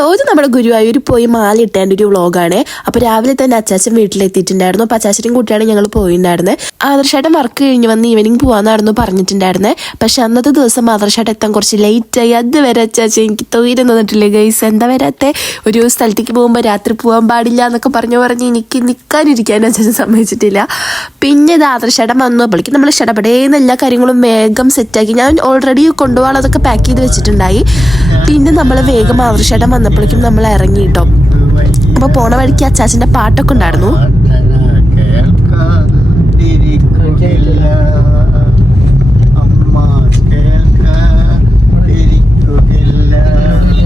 Hello ഇത് നമ്മുടെ ഗുരുവായൂർ പോയി മാല ഇട്ടേണ്ട ഒരു വ്ളോഗാണ്. അപ്പൊ രാവിലെ തന്നെ അച്ചാച്ചൻ വീട്ടിലെത്തിയിട്ടുണ്ടായിരുന്നു. അപ്പൊ അച്ചാച്ചനും കൂട്ടിയാണ് ഞങ്ങൾ പോയിട്ടുണ്ടായിരുന്നത് ആദർശായിട്ട് വർക്ക് കഴിഞ്ഞ് വന്ന് ഈവനിങ് പോവാന്നായിരുന്നു പറഞ്ഞിട്ടുണ്ടായിരുന്നത് പക്ഷെ അന്നത്തെ ദിവസം ആദർശായിട്ട് എത്താൻ കുറച്ച് ലേറ്റ് ആയി. അതുവരെ അച്ചാച്ചൻ എനിക്ക് തൊയിരം തന്നിട്ടില്ല ഗൈസ് എന്താ വരാത്തെ? ഒരു സ്ഥലത്തേക്ക് പോകുമ്പോൾ രാത്രി പോകാൻ പാടില്ല എന്നൊക്കെ പറഞ്ഞു പറഞ്ഞ് എനിക്ക് നിൽക്കാനിരിക്കാൻ അച്ചാച്ചൻ സമ്മതിച്ചിട്ടില്ല. പിന്നെ ഇത് ആദർശായിട്ട് വന്നു. അപ്പോഴേക്കും നമ്മൾ ഷടപടേന്ന് എല്ലാ കാര്യങ്ങളും വേഗം സെറ്റാക്കി ഞാൻ ഓൾറെഡി കൊണ്ടുപോകാൻ അതൊക്കെ പാക്ക് ചെയ്ത് വെച്ചിട്ടുണ്ടായി. പിന്നെ നമ്മൾ വേഗം ആദർശേട്ടൻ വന്നപ്പോഴേക്കും നമ്മൾ ഇറങ്ങി കേട്ടോ അപ്പോൾ പോണ വഴിക്ക് അച്ചാച്ചന്റെ പാട്ടൊക്കെ ഉണ്ടായിരുന്നു.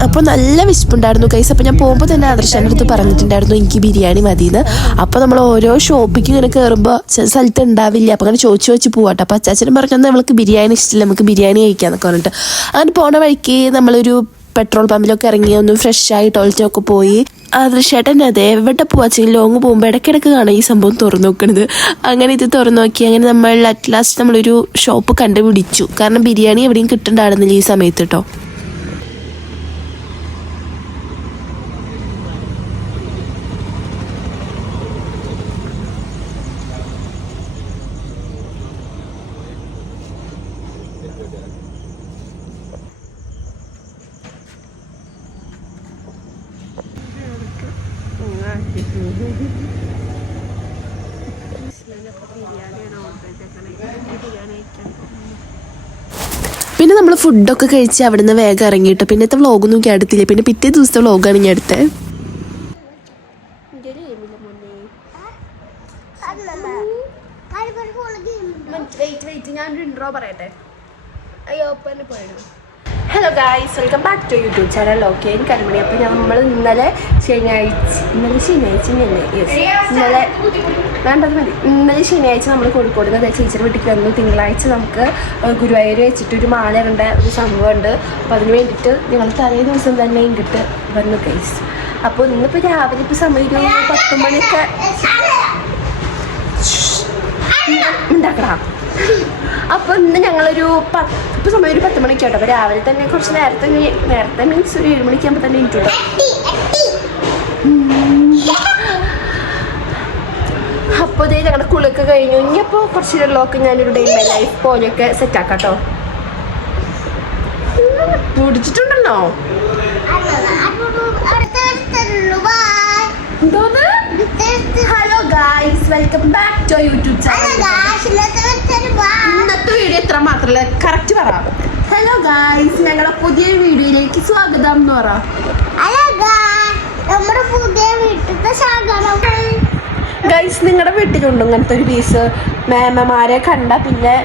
അപ്പോൾ നല്ല വിശപ്പുണ്ടായിരുന്നു കൈസ് അപ്പോൾ ഞാൻ പോകുമ്പോൾ തന്നെ ആദർശന്റെ അടുത്ത് പറഞ്ഞിട്ടുണ്ടായിരുന്നു എനിക്ക് ബിരിയാണി മതിന്ന് അപ്പോൾ നമ്മൾ ഓരോ ഷോപ്പിക്ക് ഇങ്ങനെ കയറുമ്പോൾ സ്ഥലത്ത് ഉണ്ടാവില്ല. അപ്പോൾ അങ്ങനെ ചോദിച്ചു വെച്ച് പോവാട്ടോ. അപ്പോൾ അച്ചാച്ചനും പറഞ്ഞു നമ്മൾക്ക് ബിരിയാണി ഇഷ്ടമില്ല നമുക്ക് ബിരിയാണി കഴിക്കാന്നൊക്കെ പറഞ്ഞിട്ട്. അങ്ങനെ പോണ വഴിക്ക് നമ്മളൊരു പെട്രോൾ പമ്പിലൊക്കെ ഇറങ്ങി ഒന്ന് ഫ്രഷ് ആയി ടോയ്ലറ്റൊക്കെ പോയി. ആദർശേട്ടൻ അതെ എവിടെ പോവാച്ചെങ്കിൽ ലോങ് പോകുമ്പോൾ ഇടയ്ക്കിടയ്ക്ക് കാണാം ഈ സംഭവം തുറന്നു നോക്കണത്. അങ്ങനെ ഇത് തുറന്നു നോക്കി അങ്ങനെ നമ്മൾ അറ്റ് ലാസ്റ്റ് നമ്മളൊരു ഷോപ്പ് കണ്ടുപിടിച്ചു. കാരണം ബിരിയാണി എവിടെയും കിട്ടണ്ടായിരുന്നില്ല ഈ സമയത്ത് കേട്ടോ പിന്നെ നമ്മൾ ഫുഡൊക്കെ കഴിച്ച് അവിടുന്ന് വേഗം ഇറങ്ങിയിട്ട് പിന്നത്തെ വ്ളോഗൊന്നും എനിക്ക് അടുത്തില്ല പിന്നെ പിറ്റേ ദിവസത്തെ വ്ളോഗാണ് ഞാൻ അടുത്തത് hello guys welcome back to YouTube channel okay എനിക്ക് കരുമണി അപ്പോൾ നമ്മൾ ഇന്നലെ ശനിയാഴ്ച ഇന്നലെ ശനിയാഴ്ച ഇന്നലെ വേണ്ടത് മതി. ഇന്നലെ ശനിയാഴ്ച നമ്മൾ കോഴിക്കോട് നിന്ന് ചേച്ചിയുടെ വീട്ടിലേക്ക് വന്നു. തിങ്കളാഴ്ച നമുക്ക് ഗുരുവായൂർ വെച്ചിട്ട് ഒരു മാല ഇടേണ്ട ഒരു സംഭവമുണ്ട്. അപ്പോൾ അതിന് വേണ്ടിയിട്ട് ഞങ്ങൾ തലേ ദിവസം തന്നെ ഇങ്ങോട്ട് വന്നു ഗൈസ് അപ്പോൾ ഇന്നിപ്പോൾ രാവിലെ ഇപ്പോൾ സമയം ഒരു പത്ത് മണിയൊക്കെ. ഉണ്ടാക്കണം അപ്പൊ ഇന്ന് ഞങ്ങളൊരു പത്ത് ഇപ്പൊ സമയം ഒരു പത്ത് മണിക്ക് കേട്ടോ. അപ്പൊ രാവിലെ തന്നെ കുറച്ച് നേരത്തെ നേരത്തെ മീൻസ് ഒരു ഏഴ് മണിക്കാകുമ്പോ തന്നെ എനിക്ക് അപ്പോൾ ഇതേ ഞങ്ങളുടെ കുളിയൊക്കെ കഴിഞ്ഞു. ഇനിയപ്പോൾ കുറച്ച് വെള്ളമൊക്കെ ഞാനൊരു ഡേ മൈ ലൈഫ് പോലെയൊക്കെ സെറ്റ് ആക്കാം കേട്ടോ കുടിച്ചിട്ടുണ്ടല്ലോ എന്തോന്ന്? Guys welcome back to YouTube channel ഇന്നത്തെ വീഡിയോ എത്ര മാത്രല്ല? കറക്റ്റ് പറ. ഹലോ ഗായ്സ് ഞങ്ങളെ പുതിയ വീഡിയോയിലേക്ക് സ്വാഗതം എന്ന് പറ. നമ്മുടെ പുതിയ വീട്ടിലത്തെ സ്വാഗതം. ഗൈസ് നിങ്ങളുടെ വീട്ടിലുണ്ടോ ഇങ്ങനത്തെ ഒരു പീസ് മേമമാരെ കണ്ട പിന്നെ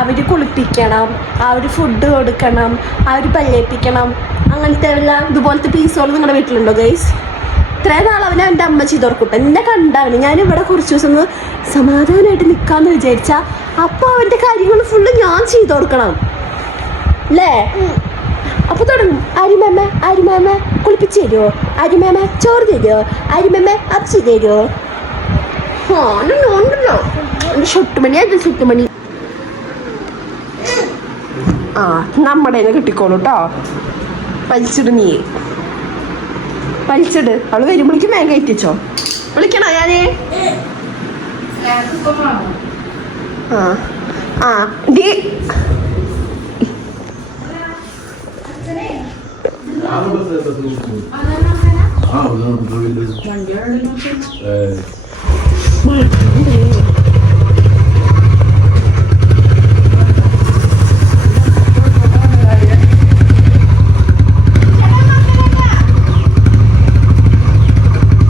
അവർ കുളിപ്പിക്കണം അവർ ഫുഡ് കൊടുക്കണം അവർ പല്ലേപ്പിക്കണം അങ്ങനത്തെ എല്ലാം ഇതുപോലത്തെ പീസുകൾ നിങ്ങളുടെ വീട്ടിലുണ്ടോ ഗൈസ് ഇത്രയും നാൾ അവനെ എന്റെ അമ്മ തുറക്കൂട്ടെ എന്നെ കണ്ട അവന് ഞാൻ ഇവിടെ കുറച്ച് ദിവസം ഒന്ന് സമാധാനമായിട്ട് നിൽക്കാമെന്ന് വിചാരിച്ച അപ്പോൾ അവന്റെ കാര്യങ്ങൾ ഫുള്ള് ഞാൻ ചെയ്തു കൊടുക്കണം അല്ലേ അപ്പൊ തുടങ്ങും. അരിമേമ അരിമേമ കുളിപ്പിച്ച് തരുമോ അരിമേമ ചോറ് തരുമോ അരിമേമ അപ്സി തരുമോ ഷൊട്ടുമണി അത് ഷൊട്ടുമണി. ആ നമ്മുടെ കിട്ടിക്കോളൂ കേട്ടോ വലിച്ചിട് അവൾ വരുമ്പോഴേക്കും വേഗം കയറ്റിച്ചോ. വിളിക്കണോ ഞാനേ? ആ. ആ. ഡി.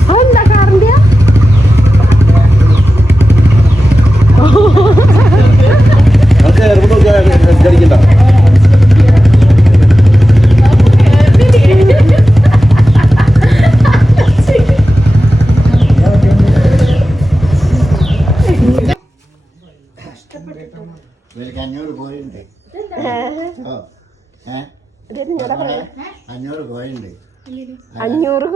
അതെന്താ കാറിന്റെ ഇവർക്ക് അഞ്ഞൂറ് കോഴിയുണ്ട് ഓ ഏ ഇത് നിങ്ങളുടെ പറയാ അഞ്ഞൂറ് കോഴിയുണ്ട് അഞ്ഞൂറ്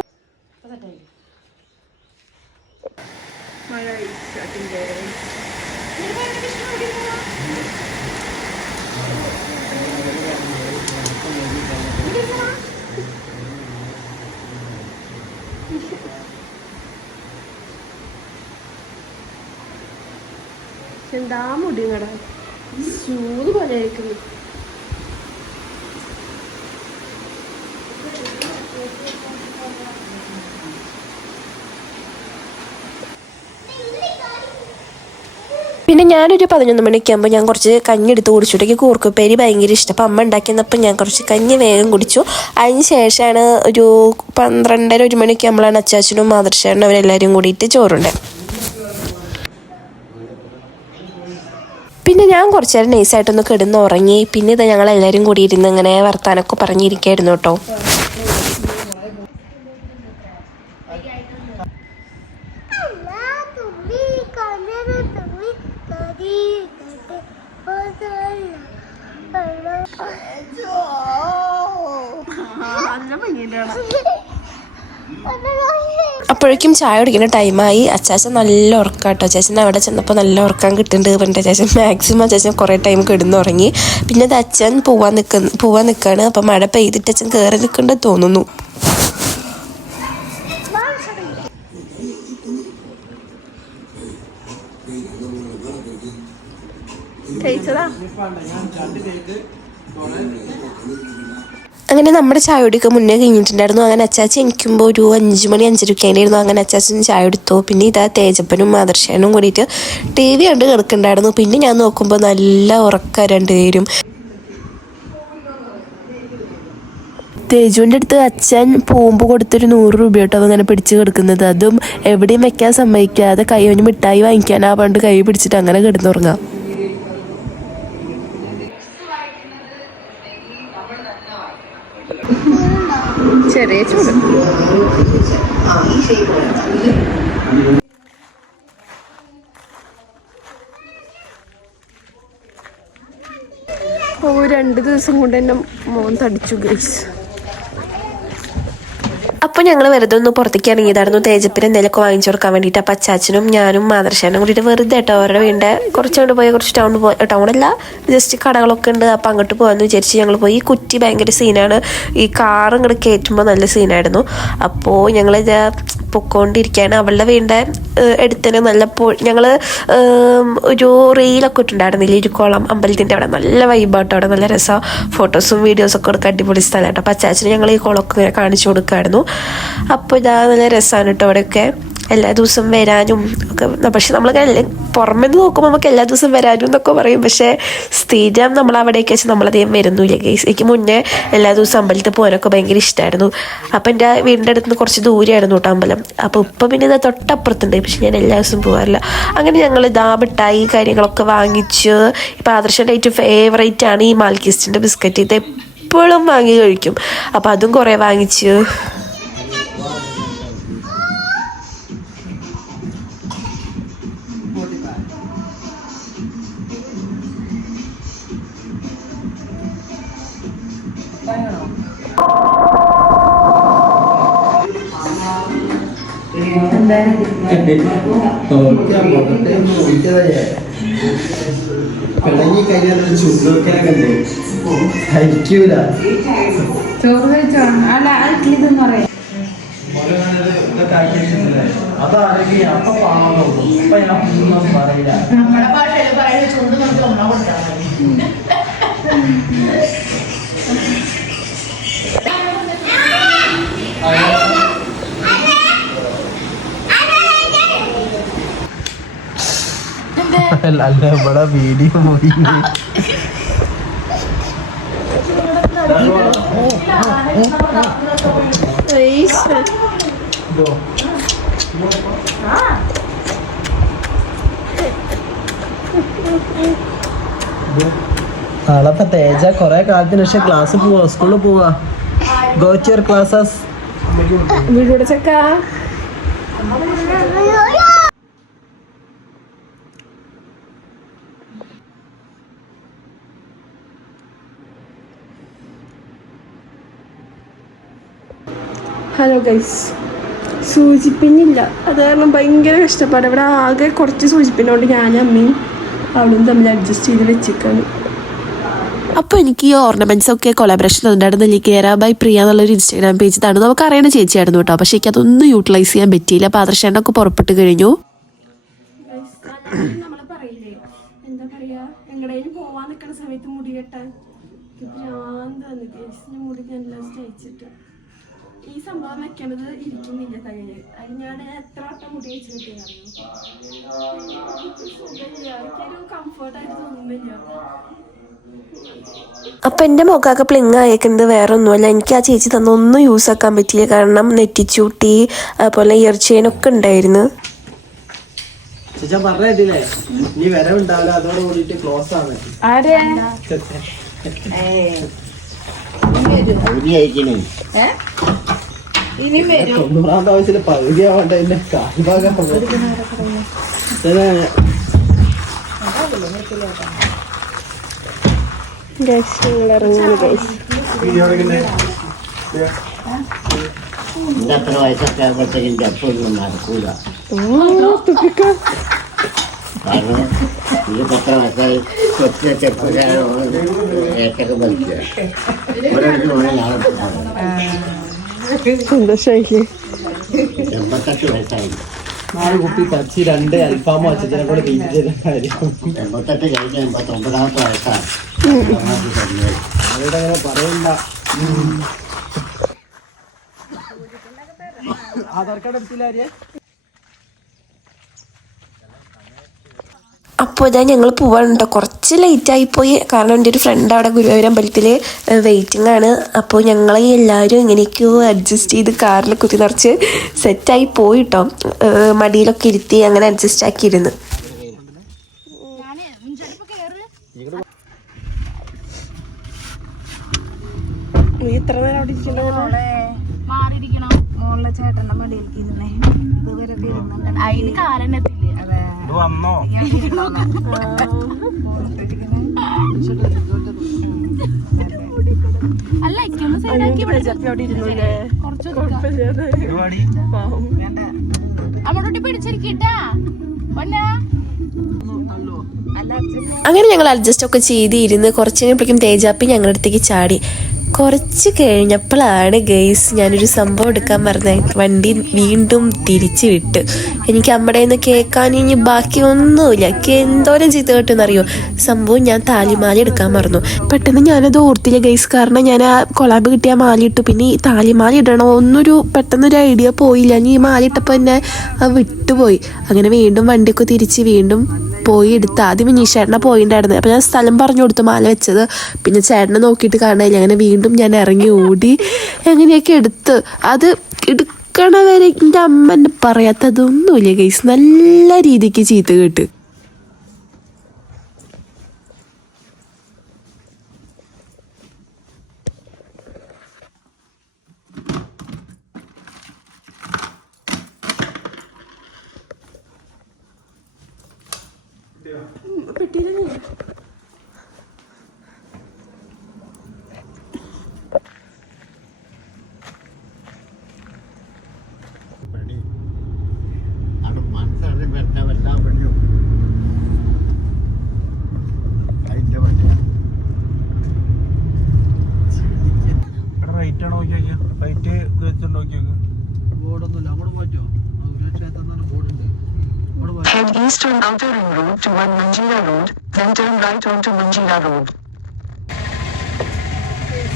എന്താ മുടി കട ചൂട് പോലെ ആയിരിക്കുന്നു പിന്നെ ഞാനൊരു പതിനൊന്ന് മണിയൊക്കെ ഞാൻ കുറച്ച് കഞ്ഞി എടുത്ത് കുടിച്ചിട്ട് എനിക്ക് കൂർക്കുപ്പേരി ഭയങ്കര ഇഷ്ടം. അപ്പം അമ്മ ഉണ്ടാക്കിയെന്നപ്പം ഞാൻ കുറച്ച് കഞ്ഞി വേഗം കുടിച്ചു. അതിന് ശേഷമാണ് ഒരു പന്ത്രണ്ടര ഒരു മണിക്ക് നമ്മളാണ് അച്ചാച്ചനും മാതൃശേനും അവരെല്ലാവരും കൂടിയിട്ട് ചോറുണ്ട്. പിന്നെ ഞാൻ കുറച്ച് നേരം നൈസായിട്ടൊന്ന് കിടന്ന് ഉറങ്ങി പിന്നെ ഇത് ഞങ്ങളെല്ലാവരും കൂടിയിരുന്ന് ഇങ്ങനെ വർത്താനൊക്കെ പറഞ്ഞിരിക്കായിരുന്നു കേട്ടോ. അപ്പോഴേക്കും ചായ കുടിക്കുന്ന ടൈമായി. അച്ചാച്ച നല്ല ഉറക്കം കേട്ടോ അച്ചാച്ചൻ അവിടെ ചെന്നപ്പോൾ നല്ല ഉറക്കാൻ കിട്ടുന്നുണ്ട് പറഞ്ഞിട്ട് ചേച്ചൻ മാക്സിമം ചേച്ചൻ കുറേ ടൈം കിടന്നുറങ്ങി. പിന്നെ അത് അച്ഛൻ പോവാൻ നിൽക്കുന്ന പോവാൻ നിൽക്കുകയാണ് അപ്പം മഴ പെയ്തിട്ട് അച്ഛൻ കയറി നിൽക്കേണ്ടത് തോന്നുന്നു. കഴിച്ചതാ? അങ്ങനെ നമ്മുടെ ചായ കുടിയൊക്കെ മുന്നേ കഴിഞ്ഞിട്ടുണ്ടായിരുന്നു. അങ്ങനെ അച്ചാച്ചി എനിക്കുമ്പോൾ ഒരു അഞ്ച് മണി അഞ്ചരയൊക്കെ ആയിരുന്നു. അങ്ങനെ അച്ചാച്ചൻ ചായ എടുത്തു. പിന്നെ ഇതാ തേജപ്പനും ആദർശനും കൂടിയിട്ട് ടി വി കണ്ട് കിടക്കുന്നുണ്ടായിരുന്നു. പിന്നെ ഞാൻ നോക്കുമ്പോൾ നല്ല ഉറക്കം രണ്ടുപേരും. തേജുവിന്റെ അടുത്ത് അച്ഛൻ പൂമ്പ് കൊടുത്തൊരു നൂറ് രൂപ കേട്ടോ അങ്ങനെ പിടിച്ച് കിടക്കുന്നത്. അതും എവിടെയും വെക്കാൻ സമ്മതിക്കാതെ കൈ മിഠായി വാങ്ങിക്കാൻ ആ പണ്ട് കൈ പിടിച്ചിട്ട് അങ്ങനെ കിടന്നുറങ്ങാം. ചെറിയ ചൂട്. ഓ രണ്ട് ദിവസം കൊണ്ട് തന്നെ മോൻ തടിച്ചു ഗൈസ്. അപ്പോൾ ഞങ്ങൾ വെറുതെ ഒന്ന് പുറത്തേക്ക് ഇറങ്ങിയതായിരുന്നു. തേജപ്പിന് എന്തെങ്കിലുമൊക്കെ വാങ്ങിച്ചു കൊടുക്കാൻ വേണ്ടിയിട്ട് അപ്പം അച്ചാച്ചനും ഞാനും മാതൃശാനും കൂടിയിട്ട് വെറുതെ കേട്ടോ അവരുടെ വീടിന്റെ കുറച്ചുകൊണ്ട് പോയി കുറച്ച് ടൗൺ പോയി ടൗണല്ല ജസ്റ്റ് കടകളൊക്കെ ഉണ്ട്. അപ്പം അങ്ങോട്ട് പോകാമെന്ന് വിചാരിച്ച് ഞങ്ങൾ പോയി. കുറ്റി ഭയങ്കര സീനാണ് ഈ കാറും ഇങ്ങോട്ട് കയറ്റുമ്പോൾ നല്ല സീനായിരുന്നു അപ്പോൾ ഞങ്ങൾ പൊക്കോണ്ടിരിക്കുകയാണ് അവളുടെ വേണ്ട എടുത്തിന് നല്ല പോ ഞങ്ങൾ ഒരു റീലൊക്കെ ഇട്ടുണ്ടായിരുന്നില്ല ഇരുക്കോളം അമ്പലത്തിന്റെ അവിടെ. നല്ല വൈബാട്ടോ അവിടെ നല്ല രസം. ഫോട്ടോസും വീഡിയോസും ഒക്കെ എടുക്കാൻ അടിപൊളി സ്ഥലമായിട്ടോ അപ്പോൾ അച്ചാച്ചന് ഞങ്ങൾ ഈ കുളമൊക്കെ കാണിച്ചു കൊടുക്കുമായിരുന്നു അപ്പോൾ ഇതാ നല്ല രസമാണ് കേട്ടോ അവിടെയൊക്കെ. എല്ലാ ദിവസവും വരാനും ഒക്കെ. പക്ഷെ നമ്മൾ പുറമെ നിന്ന് നോക്കുമ്പോൾ നമുക്ക് എല്ലാ ദിവസവും വരാനും എന്നൊക്കെ പറയും. പക്ഷേ സ്ഥിരം നമ്മൾ അവിടേക്ക് വെച്ച് നമ്മളധികം വരുന്നില്ല. ഗൈസ് എനിക്ക് മുന്നേ എല്ലാ ദിവസവും അമ്പലത്തിൽ പോകാനൊക്കെ ഭയങ്കര ഇഷ്ടമായിരുന്നു അപ്പം എന്റെ വീടിന്റെ അടുത്ത് നിന്ന് കുറച്ച് ദൂരെയായിരുന്നു കേട്ടോ അമ്പലം. അപ്പോൾ ഇപ്പം പിന്നെ ഇത് തൊട്ടപ്പുറത്തുണ്ട്. പക്ഷെ ഞാൻ എല്ലാ ദിവസവും പോകാറില്ല. അങ്ങനെ ഞങ്ങൾ ഇതാ മിഠായി കാര്യങ്ങളൊക്കെ വാങ്ങിച്ച് ഇപ്പം ആദർശന്റെ ഏറ്റവും ഫേവറേറ്റ് ആണ് ഈ മാൽക്കിസ്റ്റിന്റെ ബിസ്ക്കറ്റ്. ഇത് എപ്പോഴും വാങ്ങി കഴിക്കും. അപ്പം അതും കുറേ വാങ്ങിച്ച്. പിണങ്ങി കഴിഞ്ഞാൽ ചുണ്ടൊക്കെ കഴിക്കൂല ചോറ് കഴിച്ചോ അല്ല ഇതെന്ന് പറയാം നമ്മുടെ ഭാഷയിൽ പറയുന്നത് ചൂട് നമുക്ക് ഒന്നാ കൊടുത്താൽ മതി അല്ല ഇവിടെ വീഡിയോ പോയി. നാളെ ഇപ്പൊ തേജ കൊറേ കാലത്തിന് പക്ഷെ ക്ലാസ് പോവാ സ്കൂളിൽ പോവാ. ഗോ ടു യുവർ ക്ലാസ്സസ് വീടിവിടെ ചക്ക ഹലോ ഗൈസ്. സൂചിപ്പിന്നില്ല. അത് കാരണം ഭയങ്കര കഷ്ടപ്പാട്. ഇവിടെ ആകെ കുറച്ച് സൂചിപ്പിനോണ്ട് ഞാനും അമ്മയും അവളും തമ്മിൽ അഡ്ജസ്റ്റ് ചെയ്ത് വെച്ചേക്കാണ് അപ്പോൾ എനിക്ക് ഈ ഓർണമെന്റ്സ് ഒക്കെ കൊളാബറേഷൻ ഉണ്ടായിരുന്നു ലിക്കേര ബൈ പ്രിയ എന്നുള്ളൊരു ഇൻസ്റ്റാഗ്രാം പേജ് ഇതാണ്. നമുക്ക് അറിയുന്ന ചേച്ചിയായിരുന്നു കേട്ടോ. പക്ഷേ എനിക്ക് അതൊന്നും യൂട്ടിലൈസ് ചെയ്യാൻ പറ്റിയില്ല. അപ്പോൾ ആദർശേണ്ടൊക്കെ പുറപ്പെട്ട് കഴിഞ്ഞു. എന്താ സമയത്ത് മുടി കെട്ടാൻ. എനിക്ക് ഭ്രാന്ത് വന്നു ഗേൾസിന്റെ മുടി എല്ലാം സ്റ്റേച്ചിട്ട് ഈ സംഭവം വെക്കണത് ഇരിക്കുന്നില്ല തലയിൽ അത് ഞാൻ എത്ര വട്ടം മുടി വെച്ച് കിട്ടിയെന്നറിയോ സുഖമില്ല. എനിക്കൊരു കംഫർട്ടായിട്ട് തോന്നുന്നില്ല. അപ്പം എന്റെ മുഖമൊക്കെ പ്ലിങ് ആയേക്കുന്നത് വേറെ ഒന്നുമല്ല എനിക്ക് ആ ചേച്ചി തന്ന ഒന്നും യൂസ് ആക്കാൻ പറ്റിയില്ല. കാരണം നെറ്റിച്ചൂട്ടി അതുപോലെ ഇയർ ചെയിൻ ഒക്കെ ഉണ്ടായിരുന്നു. ചേച്ചാ പറഞ്ഞിട്ടില്ലേ നീ വരവുണ്ടാവില്ല. അതോടെ കൂടിയിട്ട് ക്ലോസ് ആണ്. ആരെ? തൊണ്ണൂറാമത്തെ വയസ്സിൽ പകുതി ആവണ്ട എന്റെ കാൽഭാഗം എന്റെ അത്ര വയസ്സൊക്കെ ആകുമ്പോഴത്തേക്കും ചെപ്പൊന്നും നടക്കൂല. കാരണം ഇതിപ്പോ എത്ര വയസ്സായി കൊച്ചിലെ ചെപ്പ് ഏറ്റൊക്കെ പഠിക്കുക ഒരിടത്ത് പോയാൽ ആളെ എൺപത്തെട്ട് വയസ്സായി നാല് കുട്ടി കച്ചി രണ്ട് അൽഫാമോ അച്ഛനെ കൂടെ എൺപത്തെട്ട് കഴിഞ്ഞ എൺപത്തൊമ്പതാമത്തെ വയസ്സാണ് അവരുടെ അങ്ങനെ പറയണ്ട ആധാർ കാർഡ് എടുത്തില്ല അപ്പോൾ ഇതാ ഞങ്ങൾ പോവാണ് കേട്ടോ കുറച്ച് ലേറ്റായി പോയി കാരണം എന്റെ ഒരു ഫ്രണ്ട് അവിടെ ഗുരുവായൂർ അമ്പലത്തിൽ വെയിറ്റിംഗ് ആണ്. അപ്പോൾ ഞങ്ങൾ എല്ലാവരും എങ്ങനെയൊക്കെയോ അഡ്ജസ്റ്റ് ചെയ്ത് കാറിൽ കുത്തി നിറച്ച് സെറ്റായി പോയി കേട്ടോ മടിയിലൊക്കെ ഇരുത്തി അങ്ങനെ അഡ്ജസ്റ്റ് ആക്കിയിരുന്നു. നീ ഇത്ര നേരം അവിടെ ഇരിക്കണോ മാറിയിരിക്കണം? മോളിലെ ചേട്ടന്റെ മടിയിലേക്ക് ഇരുന്നേ ഇതുവരെ ഇരുന്നുണ്ട് അതിന് കാലെണ്ണത്തില്ലേ അതെ. വന്നോ? അല്ല സൈഡാക്കി പിടിച്ചിരിക്കട്ടാ. അങ്ങനെ ഞങ്ങൾ അഡ്ജസ്റ്റ് ഒക്കെ ചെയ്ത് ഇരുന്ന് കുറച്ച് കഴിഞ്ഞപ്പോഴേക്കും തേജാപ്പി ഞങ്ങളുടെ അടുത്തേക്ക് ചാടി. കുറച്ച് കഴിഞ്ഞപ്പോഴാണ് ഗെയ്സ് ഞാനൊരു സംഭവം എടുക്കാൻ മറന്നത് വണ്ടി വീണ്ടും തിരിച്ചു വിട്ട്. എനിക്ക് അമ്മയുടെ നിന്ന് കേൾക്കാൻ ഇനി ബാക്കി ഒന്നുമില്ല എന്തോരം ചീത്ത കിട്ടുമെന്നറിയോ സംഭവം ഞാൻ താലിമാല എടുക്കാൻ മറന്നു. പെട്ടെന്ന് ഞാനത് ഓർത്തില്ല ഗെയ്സ് കാരണം ഞാൻ ആ കൊളാബ് കിട്ടിയ മാല ഇട്ടു. പിന്നെ ഈ താലിമാല ഇടണോ? ഒന്നൊരു പെട്ടെന്നൊരു ഐഡിയ പോയില്ല. ഇനി ഈ മാല ഇട്ടപ്പോൾ എന്നെ അത് വിട്ടുപോയി അങ്ങനെ വീണ്ടും വണ്ടിയൊക്കെ തിരിച്ച് വീണ്ടും പോയി എടുത്ത് ആദ്യം വിനീഷേട്ടനെ പോയിണ്ടായിരുന്നു. അപ്പം ഞാൻ സ്ഥലം പറഞ്ഞു കൊടുത്തു മാല വെച്ചത്. പിന്നെ ചേട്ടനെ നോക്കിയിട്ട് കാണാനില്ല. അങ്ങനെ വീണ്ടും ഞാൻ ഇറങ്ങി ഓടി എങ്ങനെയൊക്കെ എടുത്ത്. അത് എടുക്കണവരെ എന്റെ അമ്മ എന്നെ പറയാത്തതൊന്നുമില്ല ഗൈസ് നല്ല രീതിക്ക് ചീത്ത കേട്ട് അത് മനസ്സറിഞ്ഞ് വരുത്താൻ എല്ലാം പണിയും അതിന്റെ പണി റൈറ്റ് ആണോ നോക്കി റൈറ്റ് വെച്ചിട്ട് നോക്കി നോക്ക് ബോർഡൊന്നുമില്ല അങ്ങോട്ട് പോറ്റോ ക്ഷേത്രം തന്നെ ബോർഡുണ്ട് അങ്ങോട്ട് പോയോ Head east on Outer Ring Road to 1 Manjira Road, then turn right onto Manjira Road.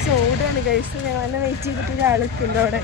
അപ്പൊ ഞാൻ വെയിറ്റ് ചെയ്തിട്ട് ഒരാളെത്തുണ്ട് അവിടെ.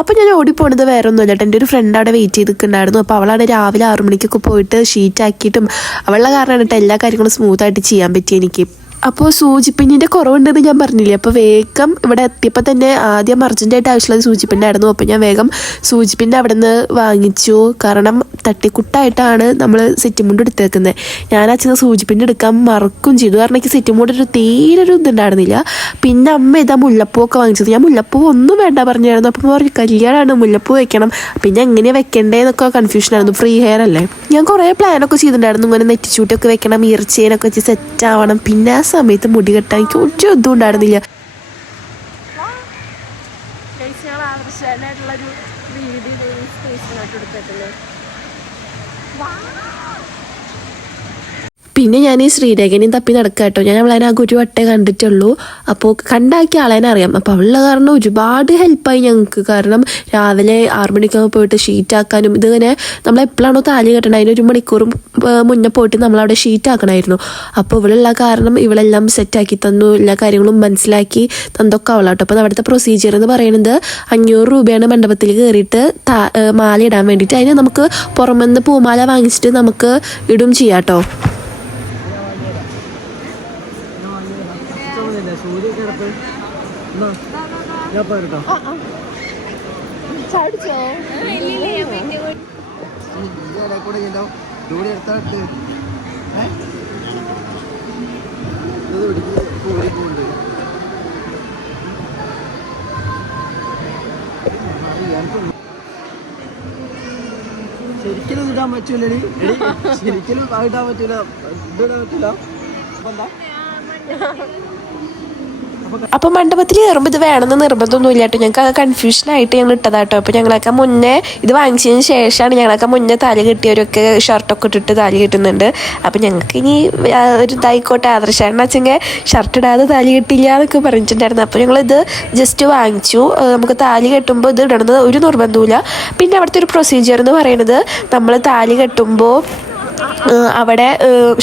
അപ്പോൾ ഞാൻ ഓടിപ്പോണത് വേറെ ഒന്നുമില്ല എന്റെ ഒരു ഫ്രണ്ട് അവിടെ വെയിറ്റ് ചെയ്തിട്ടുണ്ടായിരുന്നു. അപ്പോൾ അവളാണ് രാവിലെ ആറു മണിക്കൊക്കെ പോയിട്ട് ഷീറ്റ് ആക്കിയിട്ടും അവളുടെ കാരണമാണ് എല്ലാ കാര്യങ്ങളും സ്മൂത്തായിട്ട് ചെയ്യാൻ പറ്റി എനിക്ക്. അപ്പോൾ സൂചിപ്പിന്നിന്റെ കുറവുണ്ടെന്ന് ഞാൻ പറഞ്ഞില്ലേ? അപ്പോൾ വേഗം ഇവിടെ എത്തിയപ്പോൾ തന്നെ ആദ്യം അർജന്റായിട്ട് ആവശ്യമുള്ളത് സൂചിപ്പിന്റെ ആയിരുന്നു അപ്പോൾ ഞാൻ വേഗം സൂചിപ്പിന്റെ അവിടെ നിന്ന് വാങ്ങിച്ചു. കാരണം തട്ടിക്കുട്ടായിട്ടാണ് നമ്മൾ സെറ്റ് മുണ്ട് എടുത്തേക്കുന്നത്. ഞാൻ അച്ഛനെ സൂചിപ്പിന്റെ എടുക്കാൻ മറക്കും ചെയ്തു. കാരണം എനിക്ക് സെറ്റ് മുണ്ട് ഒരു തീരെ ഒരു ഇതുണ്ടായിരുന്നില്ല. പിന്നെ അമ്മ ഇതാ മുല്ലപ്പൂ ഒക്കെ വാങ്ങിച്ചത്. ഞാൻ മുല്ലപ്പൂ ഒന്നും വേണ്ട പറഞ്ഞായിരുന്നു. അപ്പോൾ പറഞ്ഞു കല്യാണമാണ് മുല്ലപ്പൂ വെക്കണം. പിന്നെ എങ്ങനെയാണ് വെക്കേണ്ടതെന്നൊക്കെ കൺഫ്യൂഷനായിരുന്നു ഫ്രീ ഹെയർ അല്ലേ? ഞാൻ കുറേ പ്ലാനൊക്കെ ചെയ്തിട്ടുണ്ടായിരുന്നു. ഇങ്ങനെ നെറ്റിച്ചൂട്ടൊക്കെ വെക്കണം ഇറച്ചേനൊക്കെ വെച്ച് സെറ്റ് ആവണം. പിന്നെ സമയത്ത് മുടി കെട്ടാൻ എനിക്ക് ഒരു ഇതും ഉണ്ടായിരുന്നില്ല. ആദർശമായിട്ടുള്ളൊരു വീട് സ്പേസിനായിട്ട് എടുത്തേക്കുന്നത്. പിന്നെ ഞാൻ ഈ ശ്രീരേഖനെയും തപ്പി നടക്കുക കേട്ടോ. ഞാൻ അവളെ ആ ഗുരു വട്ടേ കണ്ടിട്ടുള്ളൂ. അപ്പോൾ കണ്ടാക്കിയ ആളേനെ അറിയാം. അപ്പോൾ അവളുള്ള കാരണം ഒരുപാട് ഹെൽപ്പായി ഞങ്ങൾക്ക് കാരണം രാവിലെ ആറു മണിക്കാകുമ്പോൾ പോയിട്ട് ഷീറ്റ് ആക്കാനും ഇതിങ്ങനെ നമ്മൾ എപ്പോഴാണോ താലി കെട്ടണം അതിന് ഒരു മണിക്കൂറും മുന്നേ പോയിട്ട് നമ്മളവിടെ ഷീറ്റ് ആക്കണമായിരുന്നു അപ്പോൾ ഇവളുള്ള കാരണം ഇവളെല്ലാം സെറ്റാക്കി തന്നു. എല്ലാ കാര്യങ്ങളും മനസ്സിലാക്കി തന്നൊക്കെ അവളാട്ടോ അപ്പോൾ അവിടുത്തെ പ്രൊസീജിയർ എന്ന് പറയുന്നത് അഞ്ഞൂറ് രൂപയാണ് മണ്ഡപത്തിൽ കയറിയിട്ട് മാല ഇടാൻ വേണ്ടിയിട്ട്. അതിന് നമുക്ക് പുറമെന്ന് പൂമാല വാങ്ങിച്ചിട്ട് നമുക്ക് ഇടും ചെയ്യാം ഞാൻ പോയിട്ടോ കൂടെ ചെല്ലോ ജോലി എടുത്തിട്ട് ഇത് പിടിച്ച് കൂടി പോകുന്നുണ്ട് ശരിക്കും ഇടാൻ പറ്റൂല എടി എടി ശരിക്കും ഇടാൻ പറ്റൂല. ഇതിടാൻ പറ്റൂല എന്താ അപ്പോൾ മണ്ഡപത്തിൽ കയറുമ്പോൾ ഇത് വേണമെന്ന് നിർബന്ധമൊന്നുമില്ല കേട്ടോ ഞങ്ങൾക്ക് കൺഫ്യൂഷനായിട്ട് ഞങ്ങൾ ഇട്ടതാട്ടോ. അപ്പോൾ ഞങ്ങളൊക്കെ മുന്നേ ഇത് വാങ്ങിച്ചതിന് ശേഷമാണ് ഞങ്ങളൊക്കെ മുന്നേ താലി കിട്ടിയവരൊക്കെ ഷർട്ടൊക്കെ ഇട്ടിട്ട് താലി കിട്ടുന്നുണ്ട്. അപ്പോൾ ഞങ്ങൾക്ക് ഇനി ഒരു ഇതായിക്കോട്ടെ. ആദർശാണ് അച്ഛങ്ങ ഷർട്ട് ഇടാതെ താലി കിട്ടില്ല എന്നൊക്കെ പറഞ്ഞിട്ടുണ്ടായിരുന്നു. അപ്പോൾ ഇത് ജസ്റ്റ് വാങ്ങിച്ചു. നമുക്ക് താലി കെട്ടുമ്പോൾ ഇത് ഇടണമെന്ന് ഒരു നിർബന്ധമില്ല പിന്നെ അവിടുത്തെ ഒരു പ്രൊസീജിയർ എന്ന് പറയുന്നത് നമ്മൾ താലി കെട്ടുമ്പോൾ അവിടെ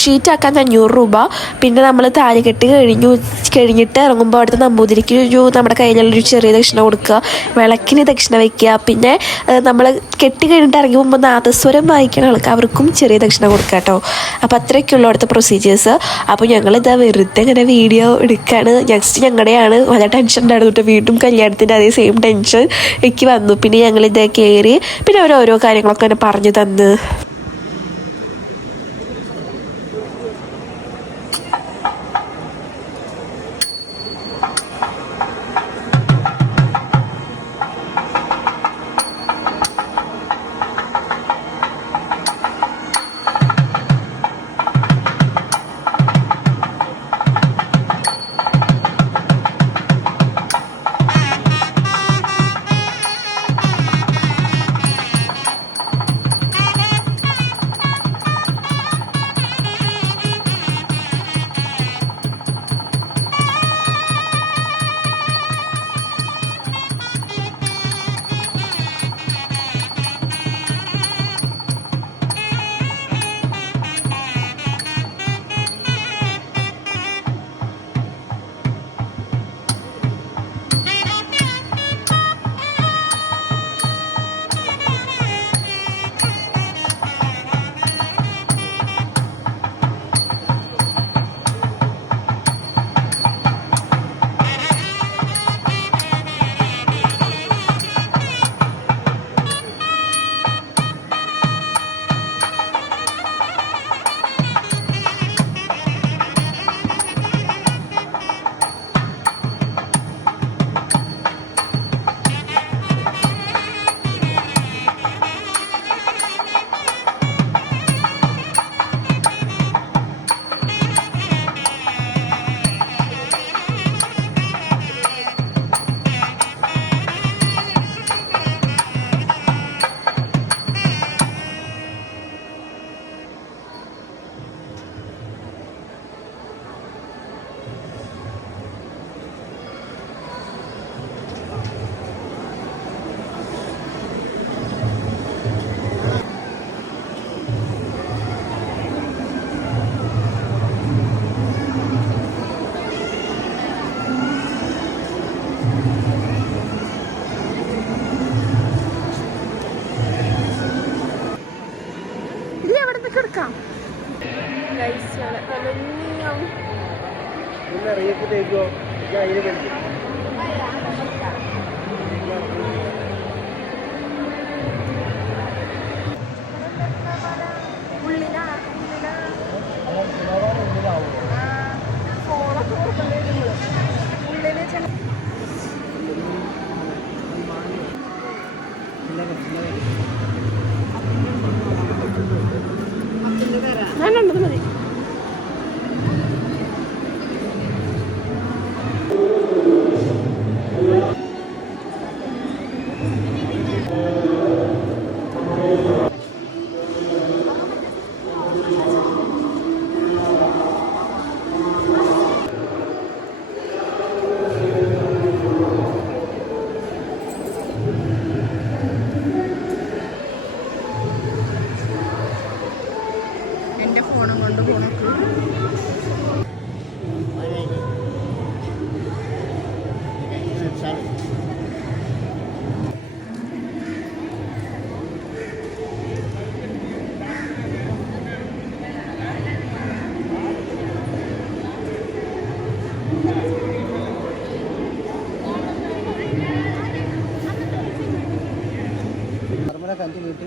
ഷീറ്റാക്കാൻ അഞ്ഞൂറ് രൂപ. പിന്നെ നമ്മൾ താലി കെട്ടി കഴിഞ്ഞു കഴിഞ്ഞിട്ട് ഇറങ്ങുമ്പോൾ അവിടുത്തെ നമ്പൂതിരിക്ക് ഒരു നമ്മുടെ കയ്യിലുള്ളൊരു ചെറിയ ദക്ഷിണ കൊടുക്കുക. വിളക്കിന് ദക്ഷിണ വയ്ക്കുക പിന്നെ നമ്മൾ കെട്ടി കഴിഞ്ഞിട്ട് ഇറങ്ങി പോകുമ്പോൾ നാദസ്വരം വായിക്കുന്ന ആൾക്ക് അവർക്കും ചെറിയ ദക്ഷിണ കൊടുക്കുക കേട്ടോ. അപ്പോൾ അത്രയൊക്കെയുള്ള അവിടുത്തെ പ്രൊസീജിയേഴ്സ് അപ്പോൾ ഞങ്ങളിതാ വെറുതെ ഇങ്ങനെ വീഡിയോ എടുക്കുകയാണ് നെക്സ്റ്റ് ഞങ്ങളുടെയാണ് വല്ല ടെൻഷൻ ഉണ്ടായിരുന്നു വീണ്ടും കല്യാണത്തിന്റെ അതേ സെയിം ടെൻഷൻ എനിക്ക് വന്നു. പിന്നെ ഞങ്ങളിത് കയറി പിന്നെ അവർ ഓരോ കാര്യങ്ങളൊക്കെ ഇങ്ങനെ പറഞ്ഞു തന്ന്. ഞാൻ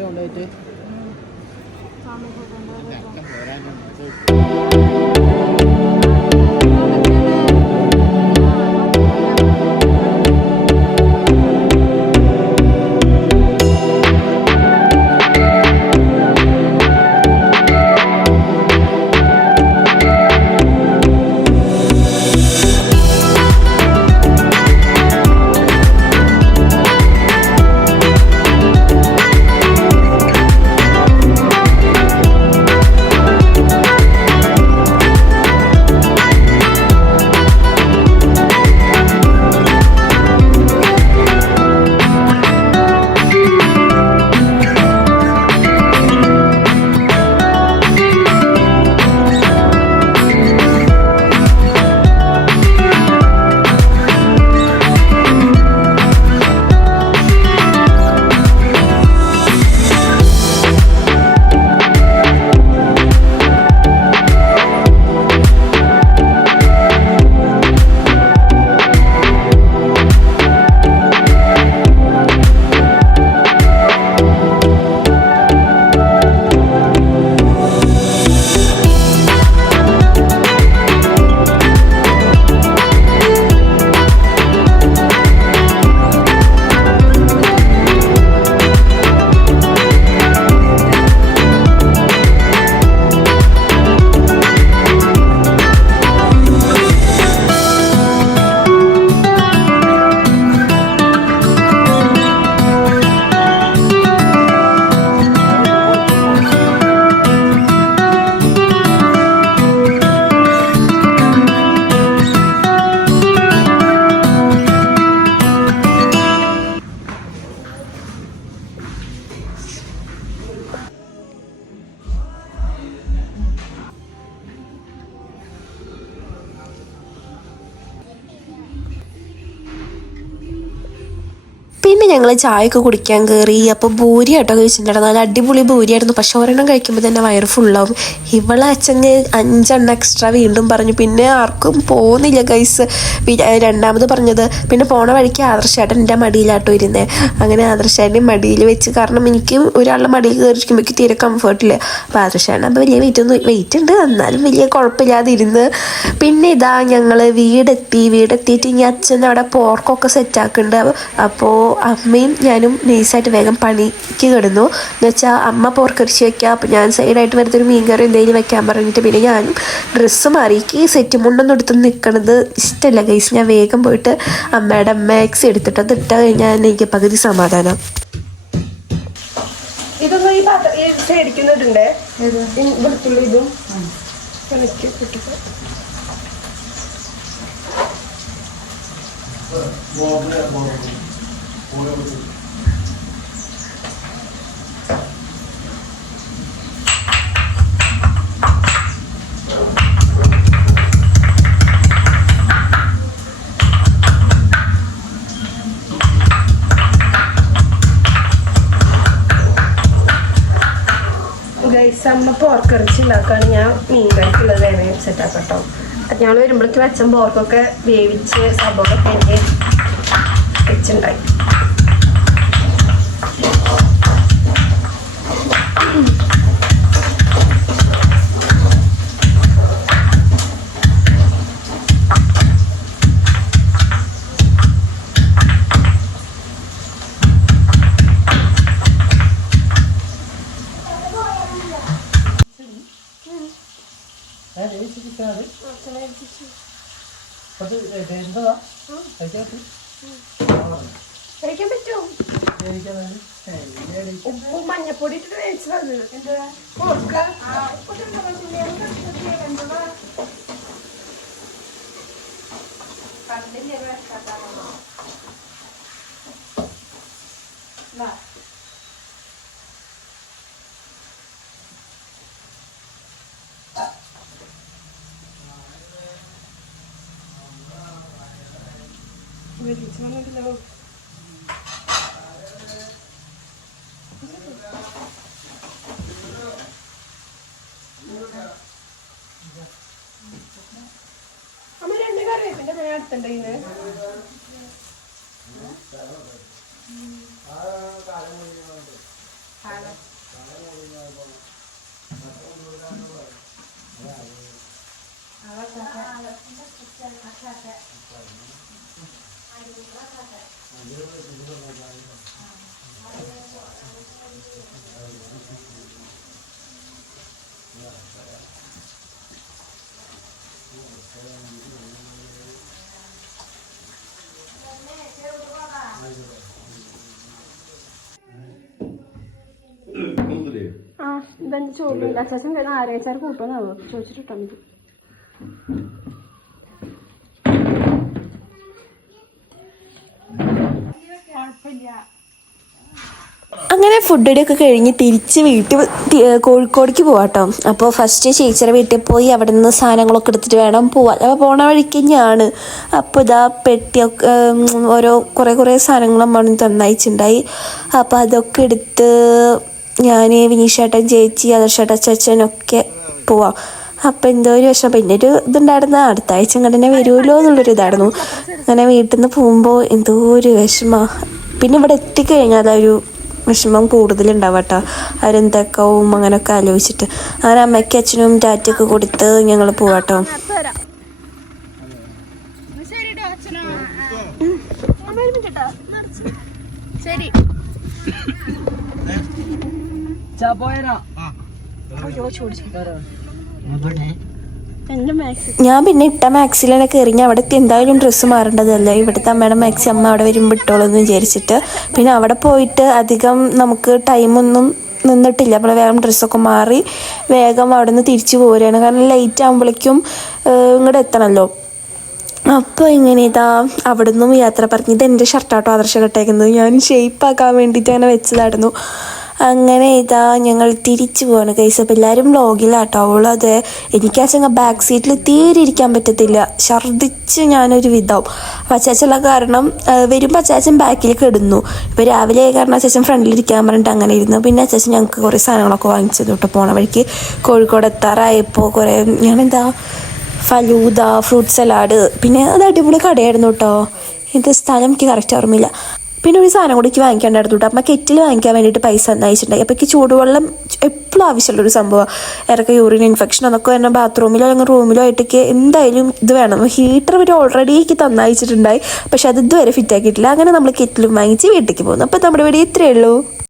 用了堆 ഞങ്ങൾ ചായയൊക്കെ കുടിക്കാൻ കയറി അപ്പോൾ ഭൂരി കേട്ടോ കഴിച്ചിട്ടുണ്ടായിരുന്നു നല്ല അടിപൊളി ഭൂരിയായിരുന്നു. പക്ഷെ ഒരെണ്ണം കഴിക്കുമ്പോൾ തന്നെ വയറ് ഫുള്ളാവും ഇവളെ അച്ഛന് അഞ്ചെണ്ണം എക്സ്ട്രാ വീണ്ടും പറഞ്ഞു. പിന്നെ ആർക്കും പോകുന്നില്ല ഗൈസ് രണ്ടാമത് പറഞ്ഞത് പിന്നെ പോണ വഴിക്ക് ആദർശേട്ടൻ എന്റെ മടിയിലാട്ടോ ഇരുന്നേ. അങ്ങനെ ആദർശേട്ടന്റെ മടിയിൽ വെച്ച് കാരണം എനിക്ക് ഒരാളുടെ മടിയിൽ കയറിക്കുമ്പോൾ എനിക്ക് തീരെ കംഫർട്ടില്ല അപ്പോൾ ആദർശേട്ടൻ അപ്പോൾ വലിയ വെയിറ്റ് ഒന്നും വെയിറ്റ് ഉണ്ട്. എന്നാലും വലിയ കുഴപ്പമില്ലാതെ ഇരുന്ന്. പിന്നെ ഇതാ ഞങ്ങൾ വീടെത്തി. വീടെത്തിയിട്ട് ഇനി അച്ഛൻ അവിടെ പോർക്കൊക്കെ സെറ്റ് സെറ്റാക്കുന്നുണ്ട് അപ്പോൾ അമ്മയും ഞാനും നൈസായിട്ട് വേഗം പണിക്ക് കിടന്നു. എന്ന് വെച്ചാൽ അമ്മ പോർക്കരിച്ച് വെക്കാം. അപ്പോൾ ഞാൻ സൈഡായിട്ട് വരുന്നൊരു ഒരു മീൻകറി എന്തെങ്കിലും വെക്കാൻ പറഞ്ഞിട്ട് പിന്നെ ഞാനും ഡ്രസ്സ് മാറിക്ക് സെറ്റ് മുണ്ടൊന്നും എടുത്ത് നിൽക്കണത് ഇഷ്ടമല്ല ഗൈസ് ഞാൻ വേഗം പോയിട്ട് അമ്മയുടെ മാക്സ് എടുത്തിട്ട് അത് ഇട്ട് കഴിഞ്ഞാൽ എനിക്ക് പകുതി സമാധാനം. ഇതൊന്നും ഈ പാത്രം ഈ വെളുത്തുള്ളി ഇതും. ഇട്ടിട്ട്. ഗൈസ് അമ്മ പോർക്കിറച്ചി ഉണ്ടാക്കുകയാണ് ഞാൻ മീൻ കറിക്കുള്ളത് വേണേ സെറ്റാക്കാം കേട്ടോ ഞങ്ങൾ വരുമ്പോഴേക്ക് വെച്ച പോർക്കൊക്കെ വേവിച്ച് സംഭവമൊക്കെ എന്റെ വെച്ചുണ്ടായി പറ്റും ഉപ്പും മഞ്ഞപ്പൊടി ഇട്ടിട്ട് വേവിച്ചത് എന്താ? പോർക്ക വലിച്ചു അമ്മ രണ്ട് കറിവേപ്പിന്റെ ഞാൻ അടുത്തുണ്ടായിന്ന് ആ ഇതെന്ത് ചോദിക്കില്ല അച്ചാച്ചൻ ആരേച്ചാർ കൂട്ടുമെന്നാവോ ചോദിച്ചിട്ടാ മതി. അങ്ങനെ ഫുഡ് ഒക്കെ കഴിഞ്ഞ് തിരിച്ച് വീട്ടിൽ കോഴിക്കോടേക്ക് പോവാട്ടോ അപ്പോൾ ഫസ്റ്റ് ചേച്ചിയുടെ വീട്ടിൽ പോയി അവിടെ നിന്ന് സാധനങ്ങളൊക്കെ എടുത്തിട്ട് വേണം പോവാൻ. അപ്പോൾ പോണ വഴിക്ക് തന്നെയാണ് അപ്പോൾ ഇതാ പെട്ടിയൊക്കെ ഓരോ കുറേ കുറേ സാധനങ്ങൾ അമ്മ തന്നയച്ചിട്ടുണ്ടായി അപ്പോൾ അതൊക്കെ എടുത്ത് ഞാൻ വിനീഷേട്ടൻ ചേച്ചി ആദർശേട്ടൻ ചേച്ചനൊക്കെ പോവാം. അപ്പം എന്തോ ഒരു വിഷമം. പിന്നെ ഒരു ഇതുണ്ടായിരുന്നു അടുത്ത ആഴ്ച ഇങ്ങനെ വരുമല്ലോ എന്നുള്ളൊരു ഇതായിരുന്നു. അങ്ങനെ വീട്ടിൽ നിന്ന് പോകുമ്പോൾ എന്തോ ഒരു വിഷമ. പിന്നെ ഇവിടെ എത്തിക്കഴിഞ്ഞാൽ അതൊരു വിഷമം കൂടുതലുണ്ടാവും കേട്ടോ. അവരെന്തൊക്കെയാവും അങ്ങനെയൊക്കെ ആലോചിച്ചിട്ട്. അങ്ങനെ അമ്മയ്ക്ക് അച്ഛനും ടാറ്റൊക്കെ കൊടുത്ത് ഞങ്ങൾ പോവാട്ടോ ശരി അച്ഛനോ ശരി എന്റെ മാക്സി ഞാൻ പിന്നെ ഇട്ട മാക്സിലാണ് കയറി ഞാൻ അവിടെ എത്തി. എന്തായാലും ഡ്രസ്സ് മാറേണ്ടതല്ലേ? ഇവിടുത്തെ അമ്മയുടെ മാക്സി അമ്മ അവിടെ വരുമ്പോൾ ഇട്ടോളൂ എന്ന് വിചാരിച്ചിട്ട്. പിന്നെ അവിടെ പോയിട്ട് അധികം നമുക്ക് ടൈമൊന്നും നിന്നിട്ടില്ല. അപ്പോൾ വേഗം ഡ്രസ്സൊക്കെ മാറി വേഗം അവിടെ നിന്ന് തിരിച്ചു പോരുകയാണ്. കാരണം ലേറ്റ് ആകുമ്പോഴേക്കും ഇങ്ങോട്ട് എത്തണമല്ലോ അപ്പോൾ ഇങ്ങനെ ഇതാ അവിടെ നിന്നും യാത്ര പറഞ്ഞ്. ഇത് എന്റെ ഷർട്ടാട്ടോ ആദർശം കെട്ടേക്കുന്നത്. ഞാൻ ഷേപ്പാക്കാൻ വേണ്ടിയിട്ട് അങ്ങനെ വെച്ചതായിരുന്നു. അങ്ങനെ ഇതാ ഞങ്ങൾ തിരിച്ചു പോവാണ് കൈസ് അപ്പം എല്ലാവരും വ്ളോഗിലാട്ടോ അവളത് എനിക്കാച്ചങ്ങ ബാക്ക് സീറ്റിൽ തീരെ ഇരിക്കാൻ പറ്റത്തില്ല. ഛർദ്ദിച്ച് ഞാനൊരു വിധാവും അപ്പം അച്ചാച്ചുള്ള കാരണം ആ, വരുമ്പോൾ അച്ചാച്ചൻ ബാക്കിൽ കിടന്നു ഇപ്പോൾ രാവിലെ കാരണം അച്ചാച്ചൻ ഫ്രണ്ടിൽ ഇരിക്കാൻ പറഞ്ഞിട്ട് അങ്ങനെ ഇരുന്നു. പിന്നെ അച്ചാച്ചൻ ഞങ്ങൾക്ക് കുറേ സാധനങ്ങളൊക്കെ വാങ്ങിച്ചത് കേട്ടോ പോണ വഴിക്ക്. കോഴിക്കോട് എത്താറായപ്പോൾ കുറേ ഞാനെന്താ ഫലൂദ ഫ്രൂട്ട് സലാഡ് പിന്നെ അത് അടിപൊളി കടയായിരുന്നു കേട്ടോ ഇത് സ്ഥലം എനിക്ക് കറക്റ്റ് ഓർമ്മയില്ല. പിന്നെ ഒരു സാധനം കൂടി എനിക്ക് വാങ്ങിക്കാണ്ടായിരുന്നു അപ്പം കെറ്റിൽ വാങ്ങിക്കാൻ വേണ്ടിയിട്ട് പൈസ തന്നയച്ചിട്ടുണ്ടായി അപ്പോൾ എനിക്ക് ചൂടുവെള്ളം എപ്പോഴും ആവശ്യമുള്ള ഒരു സംഭവം. ഇടയ്ക്ക് യൂറിൻ ഇൻഫെക്ഷൻ അതൊക്കെ വരുന്ന ബാത്റൂമിലോ അല്ലെങ്കിൽ റൂമിലോ ആയിട്ടൊക്കെ എന്തായാലും ഇത് വേണം. ഹീറ്റർ ഇവർ ഓൾറെഡി എനിക്ക് തന്നയച്ചിട്ടുണ്ടായി. പക്ഷെ അത് ഇതുവരെ ഫിറ്റ് ആക്കിയിട്ടില്ല. അങ്ങനെ നമ്മൾ കെറ്റിലും വാങ്ങിച്ച് വീട്ടിലേക്ക് പോകുന്നു. അപ്പോൾ നമ്മുടെ ഇവിടെ ഇത്രയേ ഉള്ളൂ.